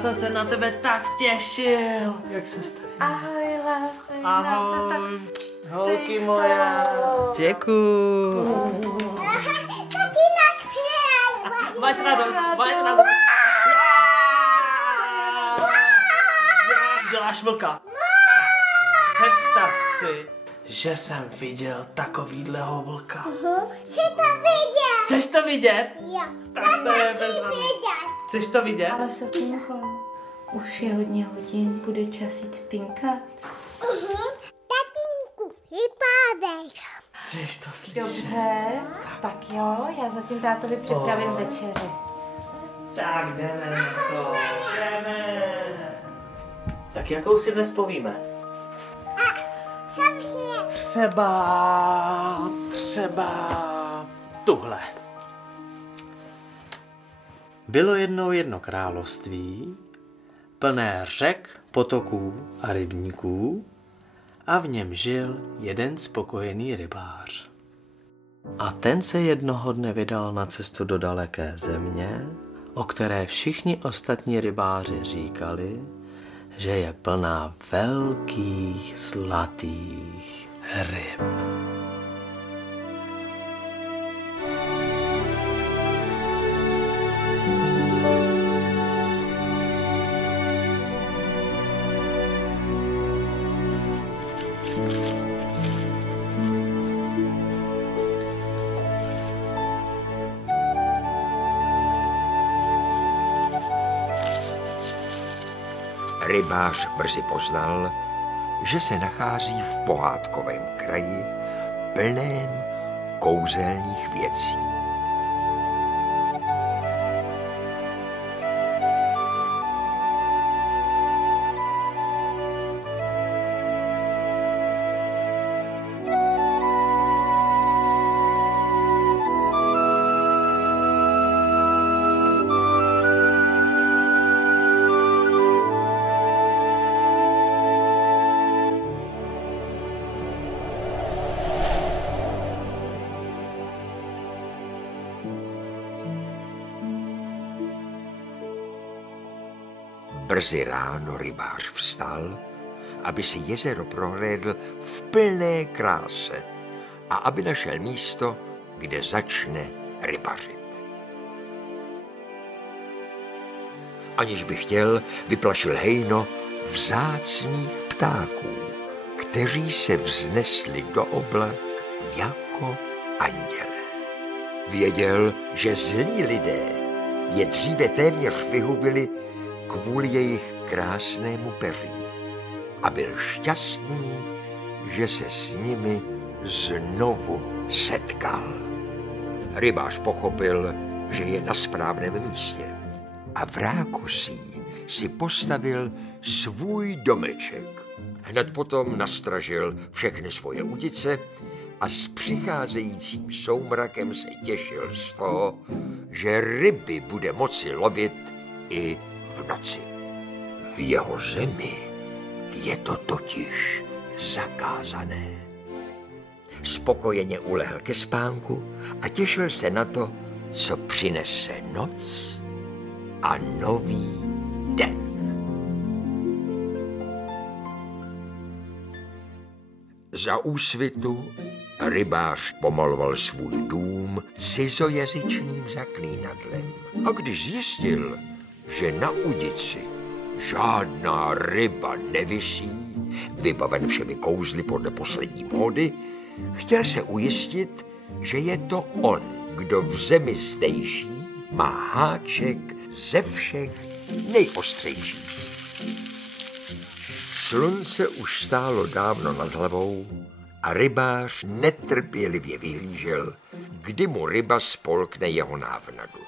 Já jsem se na tebe tak těšil. Jak se stane? Ahoj, Lásy. Ahoj, holky moje. Děkuju. Tatínek přijel. Máš radost, máš radost. Děláš vlka. Představ si, že jsem viděl takovýhleho vlka. Chci to vidět. Chceš to vidět? Jo. Tak to je bez vami. Chceš to vidět? Ale Sofínko, už je hodně hodin, bude čas jít spinkat. Tatínku, vypádej. Chceš to slyšet? Dobře, tak jo, já zatím tátovi připravím večeři. Tak jdeme na to, jdeme. Tak jakou si dnes povíme? Třeba tuhle. Bylo jednou jedno království, plné řek, potoků a rybníků, a v něm žil jeden spokojený rybář. A ten se jednoho dne vydal na cestu do daleké země, o které všichni ostatní rybáři říkali, že je plná velkých zlatých ryb. Rybář brzy poznal, že se nachází v pohádkovém kraji plném kouzelných věcí. Brzy ráno rybář vstal, aby si jezero prohlédl v plné kráse a aby našel místo, kde začne rybařit. Aniž by chtěl, vyplašil hejno vzácných ptáků, kteří se vznesli do oblak jako anděle. Věděl, že zlí lidé je dříve téměř vyhubili kvůli jejich krásnému peří a byl šťastný, že se s nimi znovu setkal. Rybář pochopil, že je na správném místě a v rákosí si postavil svůj domeček. Hned potom nastražil všechny svoje udice a s přicházejícím soumrakem se těšil z toho, že ryby bude moci lovit i v noci. V jeho zemi je to totiž zakázané. Spokojeně ulehl ke spánku a těšil se na to, co přinese noc a nový den. Za úsvitu rybář pomaloval svůj dům cizojazyčným zaklínadlem. A když zjistil, že na udici žádná ryba nevisí, vybaven všemi kouzly podle poslední módy, chtěl se ujistit, že je to on, kdo v zemi zdejší má háček ze všech nejostřejší. Slunce už stálo dávno nad hlavou a rybář netrpělivě vyhlížel, kdy mu ryba spolkne jeho návnadu.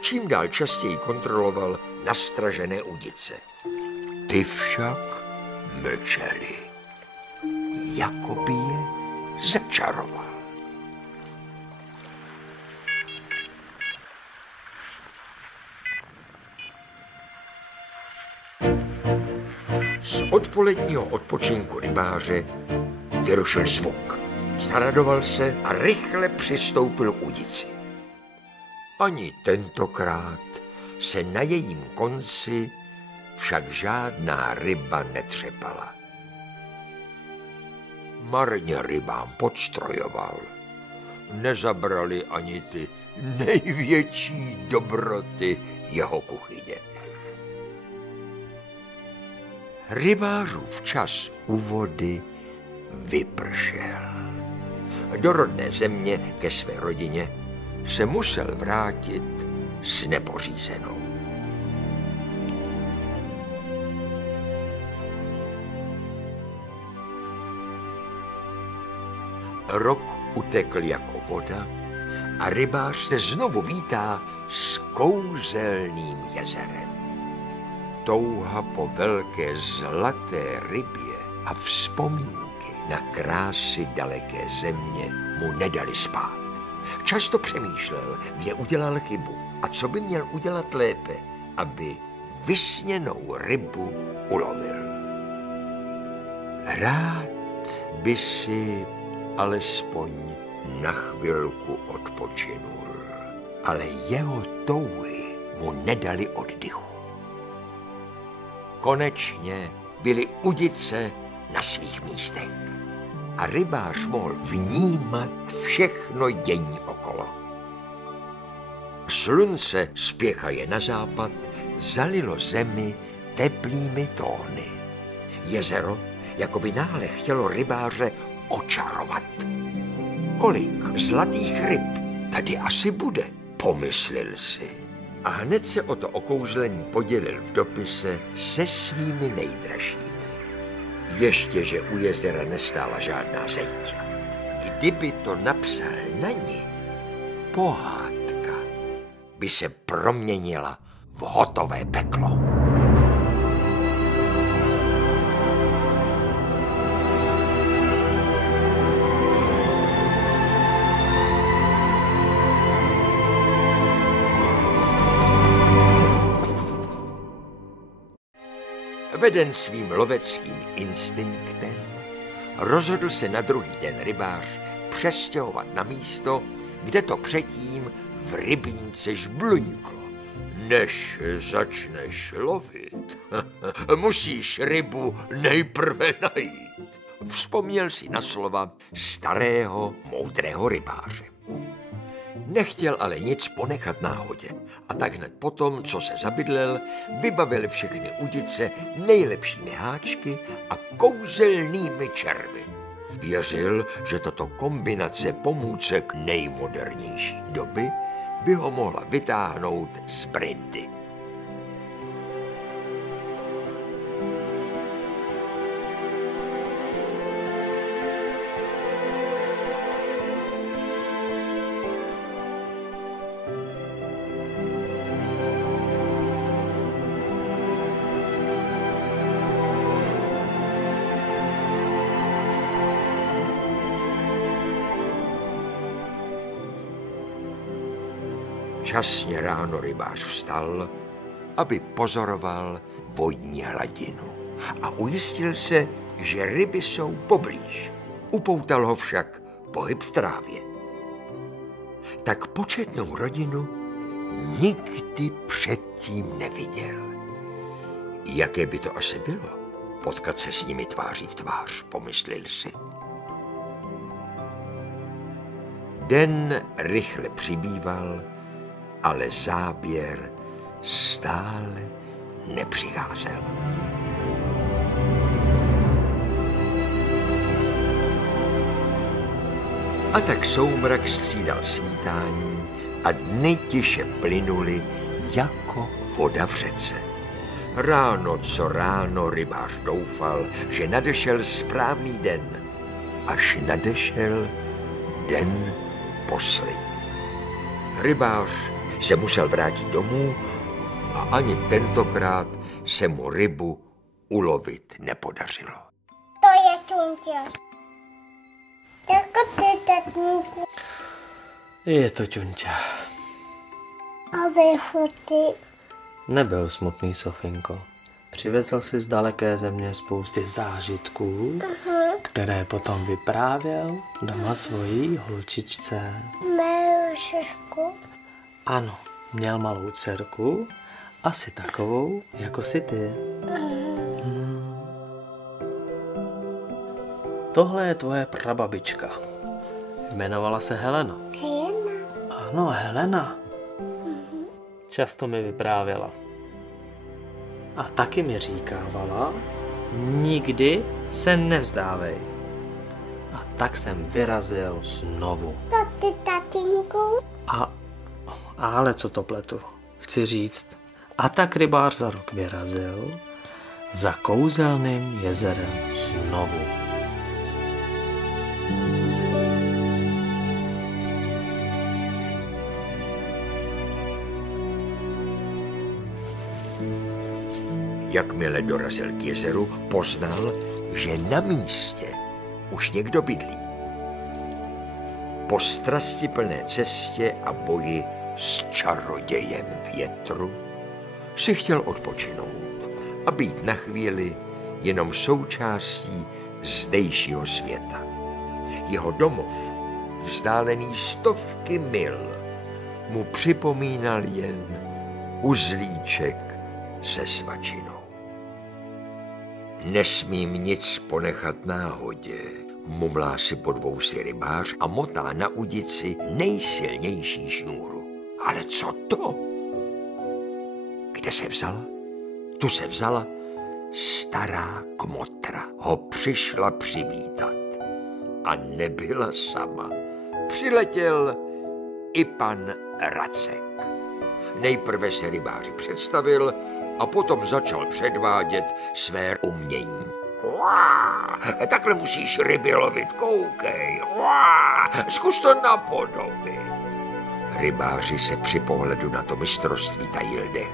Čím dál častěji kontroloval nastražené udice. Ty však mlčely, jako by je začaroval. Z odpoledního odpočinku rybáře vyrušil zvuk. Zaradoval se a rychle přistoupil k udici. Ani tentokrát se na jejím konci však žádná ryba netřepala. Marně rybám podstrojoval. Nezabrali ani ty největší dobroty jeho kuchyně. Rybářův čas u vody vypršel. Do rodné země ke své rodině se musel vrátit s nepořízenou. Rok utekl jako voda a rybář se znovu vítá s kouzelným jezerem. Touha po velké zlaté rybě a vzpomínky na krásy daleké země mu nedali spát. Často přemýšlel, kde udělal chybu a co by měl udělat lépe, aby vysněnou rybu ulovil. Rád by si alespoň na chvilku odpočinul, ale jeho touhy mu nedali oddychu. Konečně byly udice na svých místech a rybář mohl vnímat všechno dění okolo. Slunce spěchaje na západ zalilo zemi teplými tóny. Jezero jakoby náhle chtělo rybáře očarovat. Kolik zlatých ryb tady asi bude, pomyslel si. A hned se o to okouzlení podělil v dopise se svými nejdražšími. Ještě, že u jezera nestála žádná zeď. Kdyby to napsal na ní, pohádka by se proměnila v hotové peklo. Veden svým loveckým instinktem, rozhodl se na druhý den rybář přestěhovat na místo, kde to předtím v rybníce žbluňklo. Než začneš lovit, musíš rybu nejprve najít. Vzpomněl si na slova starého, moudrého rybáře. Nechtěl ale nic ponechat náhodě a tak hned potom, co se zabydlel, vybavil všechny udice nejlepšími háčky a kouzelnými červy. Věřil, že tato kombinace pomůcek nejmodernější doby by ho mohla vytáhnout z brindy. Časně ráno rybář vstal, aby pozoroval vodní hladinu a ujistil se, že ryby jsou poblíž. Upoutal ho však pohyb v trávě. Tak početnou rodinu nikdy předtím neviděl. Jaké by to asi bylo, potkat se s nimi tváří v tvář, pomyslel si. Den rychle přibýval, ale záběr stále nepřicházel. A tak soumrak střídal svítání a dny tiše plynuly jako voda v řece. Ráno co ráno rybář doufal, že nadešel správný den, až nadešel den poslední. Rybář se musel vrátit domů a ani tentokrát se mu rybu ulovit nepodařilo. To je Čunťa. Jako ty, tatníku. Je to Čunťa. A vy foty. Nebyl smutný, Sofinko. Přivezl si z daleké země spousty zážitků, které potom vyprávěl doma svojí holčičce. Mé šišku. Ano, měl malou dcerku Asi takovou, jako jsi ty. Tohle je tvoje prababička. Jmenovala se Helena. Helena. Ano, Helena. Často mi vyprávěla. A taky mi říkávala, nikdy se nevzdávej. A tak jsem vyrazil znovu. Taty, tatínku. Ale co to pletu? Chci říct. A tak rybář za rok vyrazil za kouzelným jezerem znovu. Jakmile dorazil k jezeru, poznal, že na místě už někdo bydlí. Po strastiplné cestě a boji s čarodějem větru si chtěl odpočinout a být na chvíli jenom součástí zdejšího světa. Jeho domov, vzdálený stovky mil, mu připomínal jen uzlíček se svačinou. Nesmím nic ponechat náhodě, mumlá si pod vousy rybář a motá na udici nejsilnější šňůru. Ale co to? Kde se vzala? Tu se vzala stará kmotra. Ho přišla přivítat. A nebyla sama. Přiletěl i pan Racek. Nejprve se rybáři představil a potom začal předvádět své umění. Takhle musíš ryby lovit, koukej. Zkus to napodobit. Rybáři se při pohledu na to mistrovství tajil dech.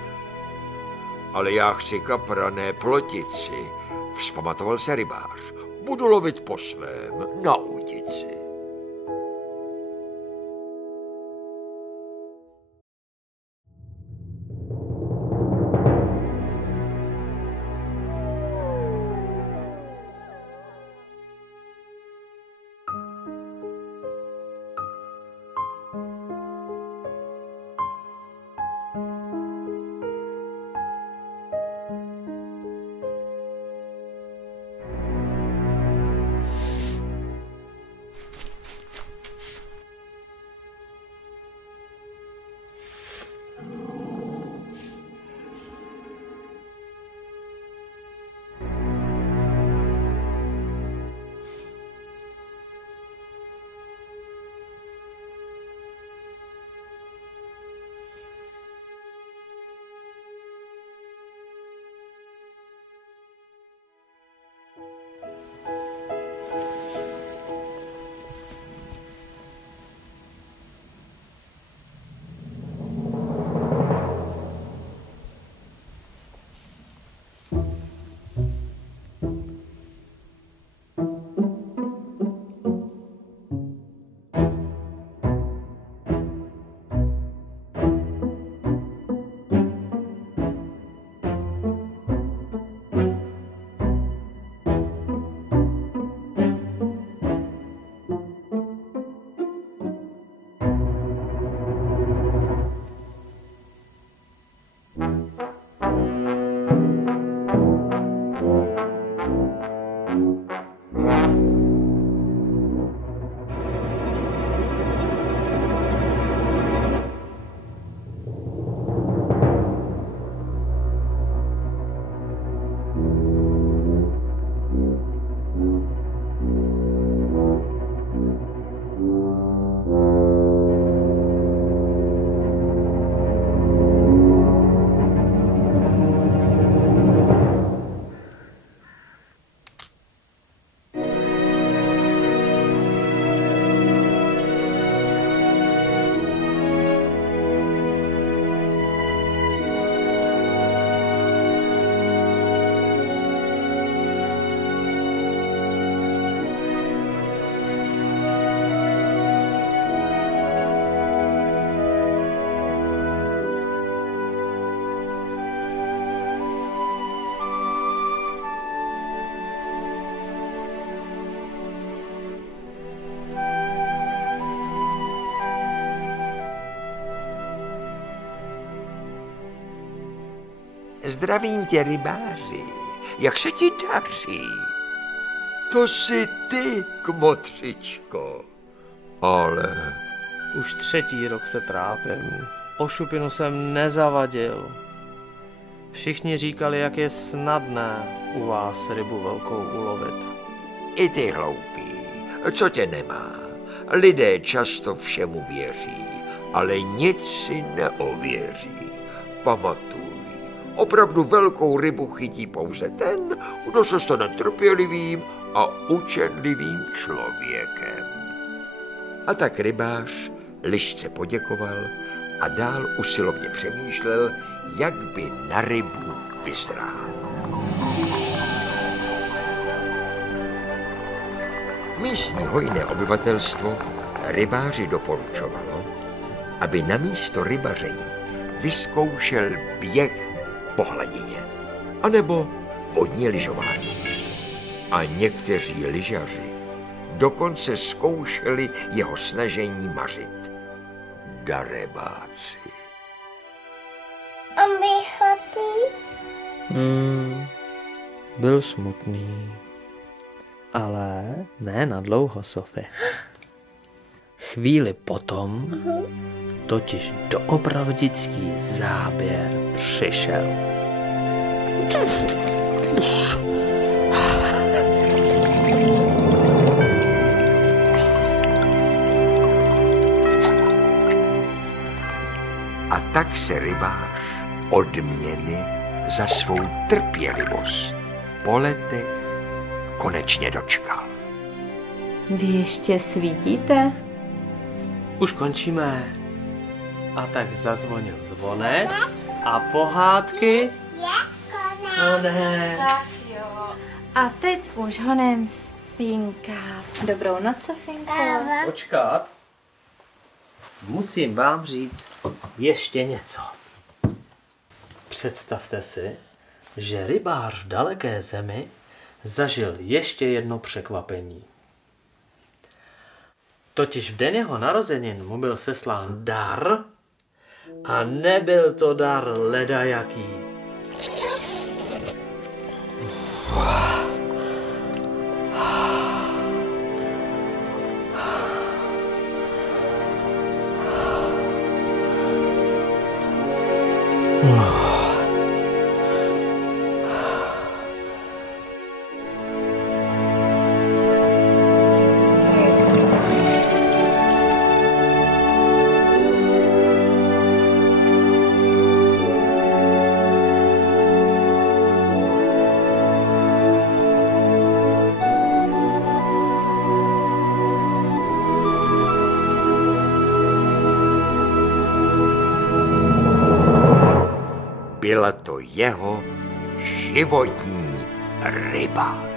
Ale já chci kaprané plotici, vzpamatoval se rybář. Budu lovit po svém na udici. Zdravím tě, rybáři. Jak se ti daří? To jsi ty, kmotřičko. Ale... Už 3. rok se trápím. O šupinu jsem nezavadil. Všichni říkali, jak je snadné u vás rybu velkou ulovit. I ty hloupý, co tě nemá? Lidé často všemu věří, ale nic si neověří. Pamatuj, opravdu velkou rybu chytí pouze ten, kdo se stane trpělivým a učenlivým člověkem. A tak rybář lišce poděkoval a dál usilovně přemýšlel, jak by na rybu vyzrál. Místní hojné obyvatelstvo rybáři doporučovalo, aby na místo rybaření vyzkoušel běh po hladině, anebo vodní lyžování. A někteří lyžaři dokonce zkoušeli jeho snažení mařit. Darebáci. A Michatý? Byl smutný. Ale ne na dlouho, Sofie. Chvíli potom totiž doopravdický záběr přišel. A tak se rybář odměny za svou trpělivost po letech konečně dočkal. Vy ještě svítíte? Už končíme. A tak zazvonil zvonec a pohádky konec. Tak jo. A teď už honem spinka. Dobrou noc, Sofinko. Počkat. Musím vám říct ještě něco. Představte si, že rybář v daleké zemi zažil ještě jedno překvapení. Totiž v den jeho narozenin mu byl seslán dar a nebyl to dar ledajaký. Byla to jeho životní ryba.